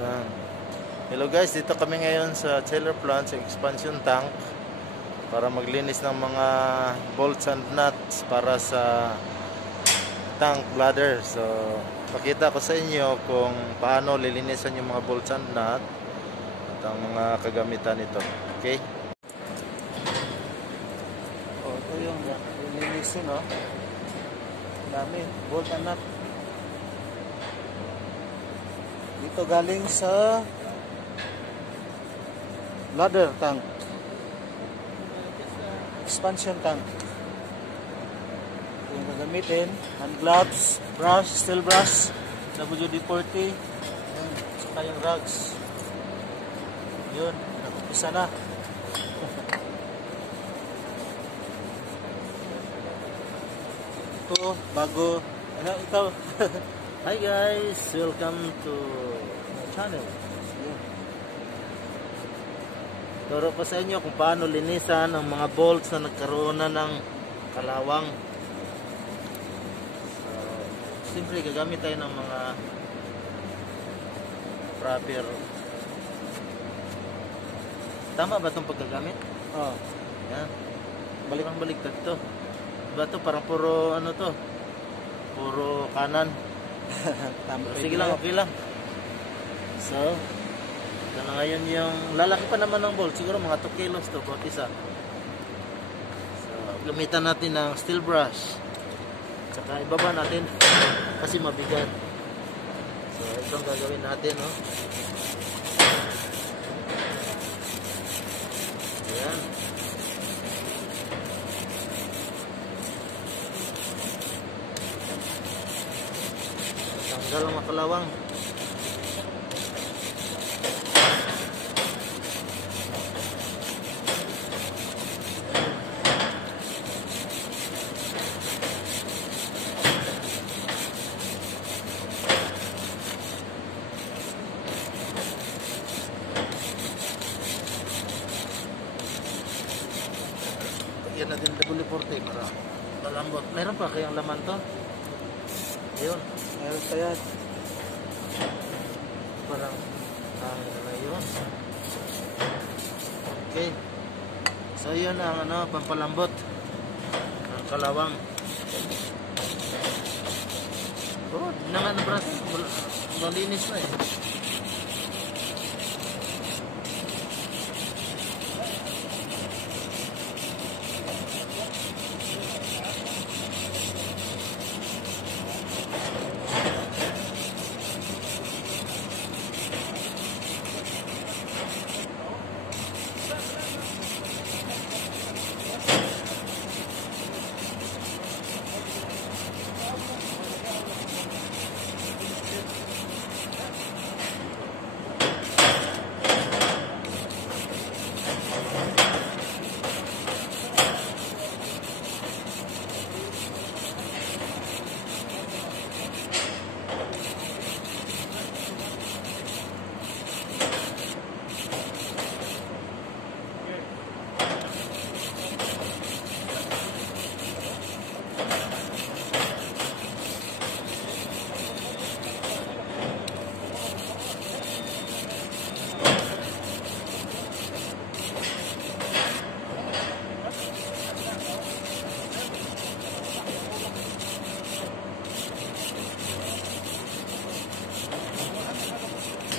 Yan. Hello guys, dito kami ngayon sa chiller plant, sa expansion tank para maglinis ng mga bolts and nuts para sa tank bladder. So, pakita ko sa inyo kung paano lilinisan yung mga bolts and nut at ang mga kagamitan nito. Okay? Oh, ito yung lilinisin, oh. Dami, bolt and nut. Dito galing sa bladder tank, expansion tank. Ito yung gagamitin, hand gloves, brush, steel brush, WD-40, saka yung rugs. Yun, nag-upisa na. Ito, bago, ano ito? Hi guys, welcome to my channel. Turo ko sa inyo kung paano linisan ang mga bolts na nagkaroon na ng kalawang. So, siyempre gagamit tayo ng mga proper. Tama ba itong paggagamit? Oh, Yan. Baliktad to. Diba to? Parang puro ano to? Puro kanan. tama. Sige lang, okay lang. So, ito na ngayon yung lalaki pa naman ng bolt. Siguro mga 2 kilos to, bawat isa. So, gamitan natin ng steel brush. Tsaka ibaba natin kasi mabigat. So, ito ang gagawin natin, no? Ayan. Tanggal ang makalawang. Yan natin WD-40 para malambot. Meron pa kayang laman to? Ayun. Meron pa yan. Parang na yun. Okay. So yun ang ano, pampalambot ng kalawang. Oh, di naman na malinis na eh.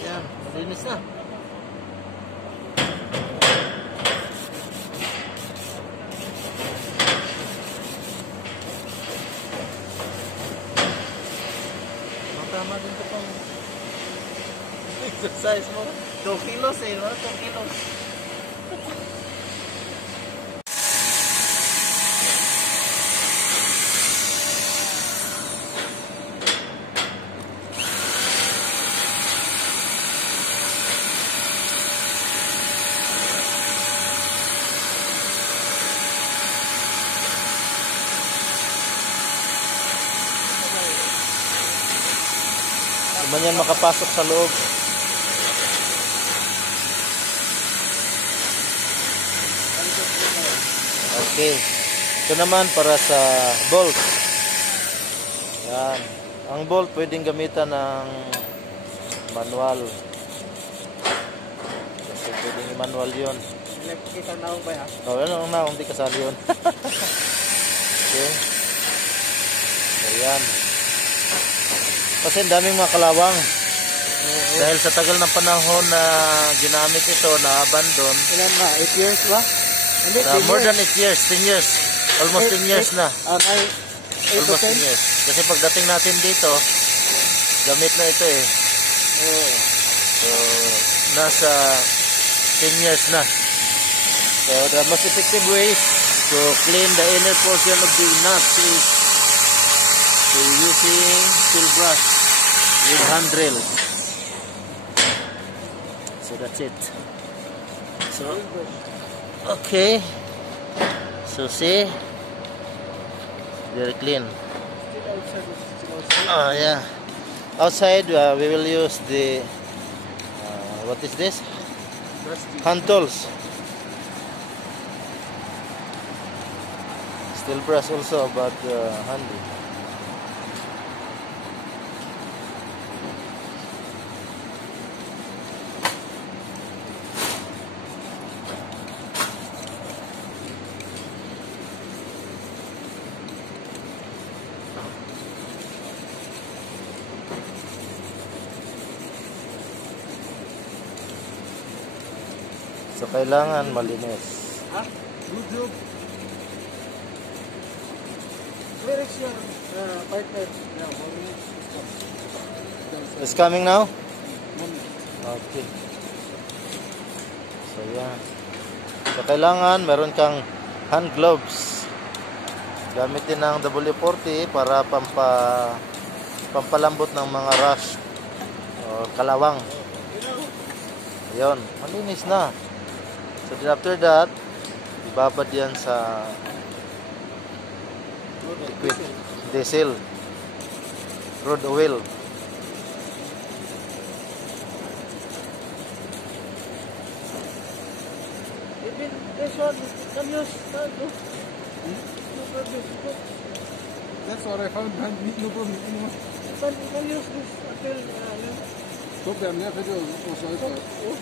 Ayan, malinis na. Tama din ito pang exercise mo. 2 kilos eh, 2 kilos. Naman yan makapasok sa loob. Okay. Ito naman para sa bolt. Yan. Ang bolt pwedeng gamitan ng manual. manual yun. Electric ang naong ba ya? Oh, ano na, hindi kasali yun. Okay. So, yan. Kasi ang daming mga kalawang. Dahil sa tagal ng panahon na ginamit ito, na-abandon. Ilan na? 8 years ba? Hindi, More than 8 years, 10 years. Almost 10 years na. Almost Almost 10 years. Kasi pagdating natin dito, gamit na ito eh. So, nasa 10 years na. So, the most effective way to clean the inner portion of the nuts is to using steel brush with handrail. So, that's it. So, okay. So, see? Very clean. Yeah. Outside, we will use the what is this? Hand tools. Steel brush also, but handy. So, kailangan malinis. Ha? YouTube. Where is your partner? It's coming now? Okay. So, yan. So, kailangan meron kang hand gloves. Gamitin ng W40 para pampalambot ng mga rush o kalawang. Ayun, malinis na. So then after that, ibabad yan sa liquid diesel, crude oil. Even this one, can use that, no? That's what I found. No problem anymore. You can use this until Stop them. Yeah, video. Oh, sorry. Good.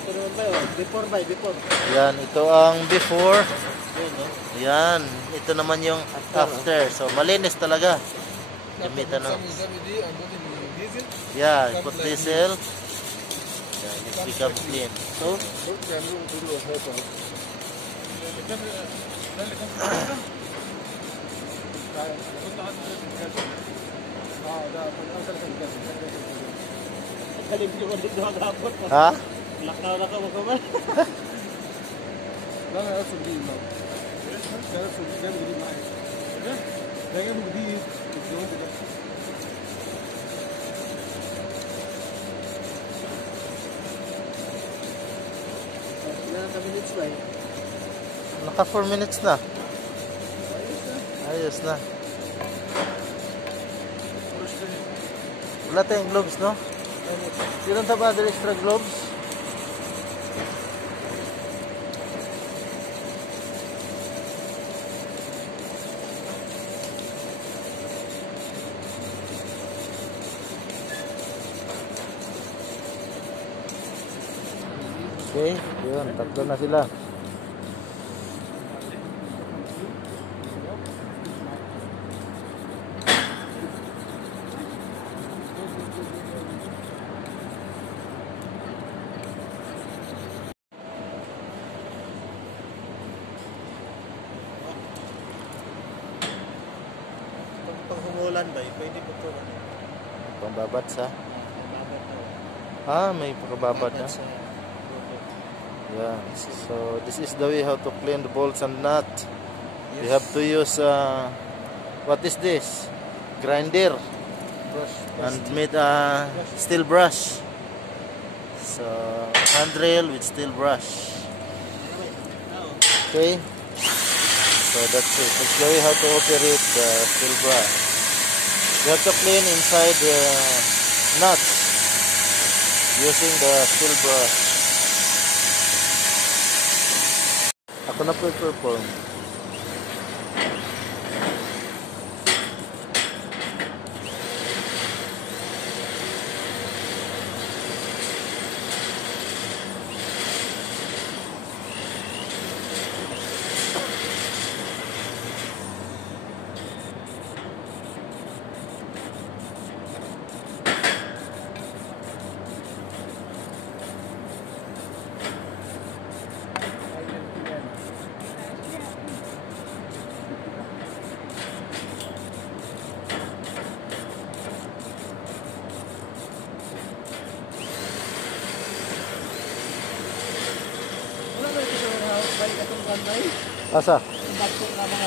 ito naman ba yun? Before. Yan, ito ang before. Yan, ito naman yung after. So malinis talaga. Gamitan ng yeah, put diesel. Yeah, it becomes clean. So, ha? Lakaw na ka, magkamal. لا لا أقصد دي لا أقصد دي جنب دي معايا ده جنب دي الجوانب ده Ilan ka minutes ba eh? Naka 4 minutes na. Ayos na. Wala tayong gloves, no? You don't have other extra gloves? Okay, yun, tatlo na sila. Pag humulan ba, pwede po ito. Pambabad sa? Ah, may pagkababad na. Yeah, so this is the way how to clean the bolts and nut. You have to use what is this? Grinder and made a steel brush. So handrail with steel brush. Okay, so that's it. That's the way how to operate the steel brush. You have to clean inside the nuts using the steel brush. Ako na po perform. Asa? Yung bagso na mga